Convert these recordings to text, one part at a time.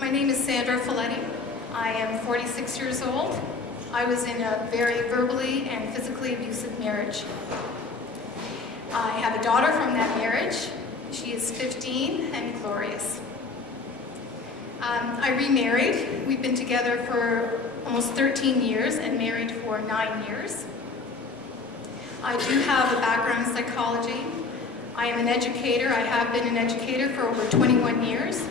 My name is Sandra Folletti. I am 46 years old. I was in a very verbally and physically abusive marriage. I have a daughter from that marriage. She is 15 and glorious. I remarried. We've been together for almost 13 years and married for 9 years. I do have a background in psychology. I am an educator. I have been an educator for over 21 years.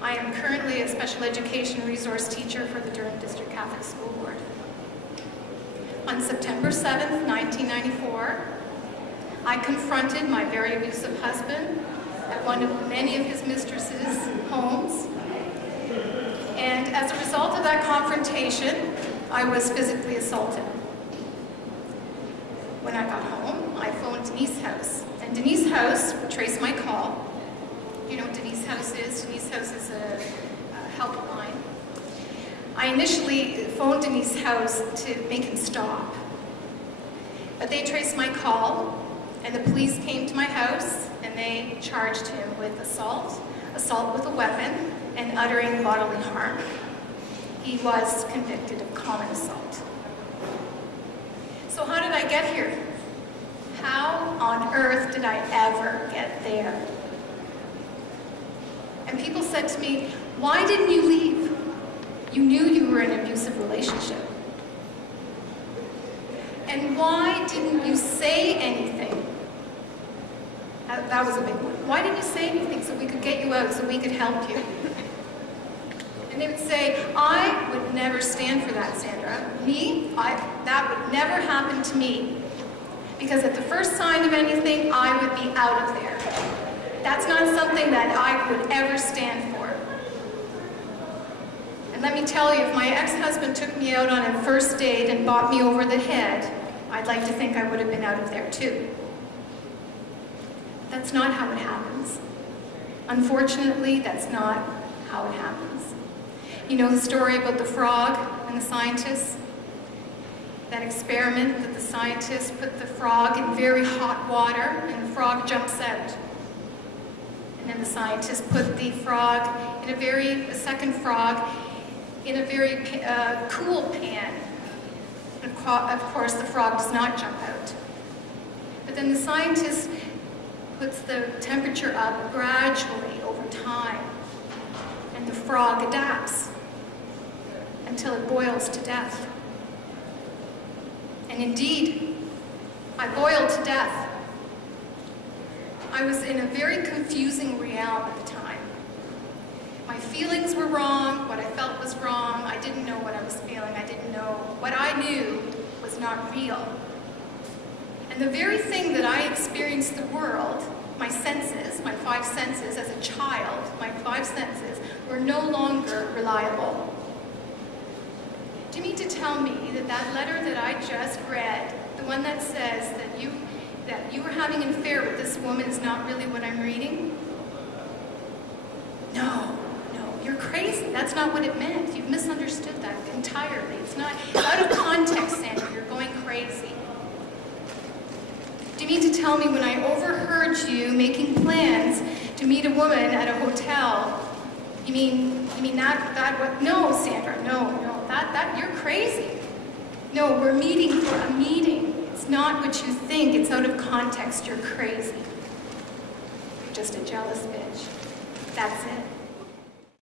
I am currently a special education resource teacher for the Durham District Catholic School Board. On September 7th, 1994, I confronted my very abusive husband at one of many of his mistress's homes. And as a result of that confrontation, I was physically assaulted. When I got home, I phoned Denise's house. And Denise's house would trace my call. You know what Denise's house is? Denise's house is a helpline. I initially phoned Denise's house to make him stop. But they traced my call, and the police came to my house, and they charged him with assault with a weapon, and uttering bodily harm. He was convicted of common assault. So how did I get here? How on earth did I ever get there? And people said to me, why didn't you leave? You knew you were in an abusive relationship. And why didn't you say anything? That was a big one. Why didn't you say anything so we could get you out, so we could help you? And they would say, I would never stand for that, Sandra. That would never happen to me. Because at the first sign of anything, I would be out of there. That's not something that I would ever stand for. And let me tell you, if my ex-husband took me out on a first date and bopped me over the head, I'd like to think I would have been out of there too. That's not how it happens. Unfortunately, that's not how it happens. You know the story about the frog and the scientists? That experiment that the scientists put the frog in very hot water and the frog jumps out. And then the scientists put the frog in a second frog in a very cool pan. And of course, the frog does not jump out. But then the scientist puts the temperature up gradually over time, and the frog adapts until it boils to death. And indeed, I boiled to death. I was in a very confusing realm at the time. My feelings were wrong, what I felt was wrong, I didn't know what I was feeling, I didn't know. What I knew was not real. And the very thing that I experienced the world, my senses, my 5 senses as a child, my 5 senses, were no longer reliable. Do you mean to tell me that letter that I just read, the one that says that you were having an affair with this woman is not really what I'm reading? No, you're crazy. That's not what it meant. You've misunderstood that entirely. It's not out of context, Sandra. You're going crazy. Do you mean to tell me when I overheard you making plans to meet a woman at a hotel, you mean that no, Sandra, no, that you're crazy. No, we're meeting for a meeting. It's not what you think. It's out of context. You're crazy. You're just a jealous bitch. That's it.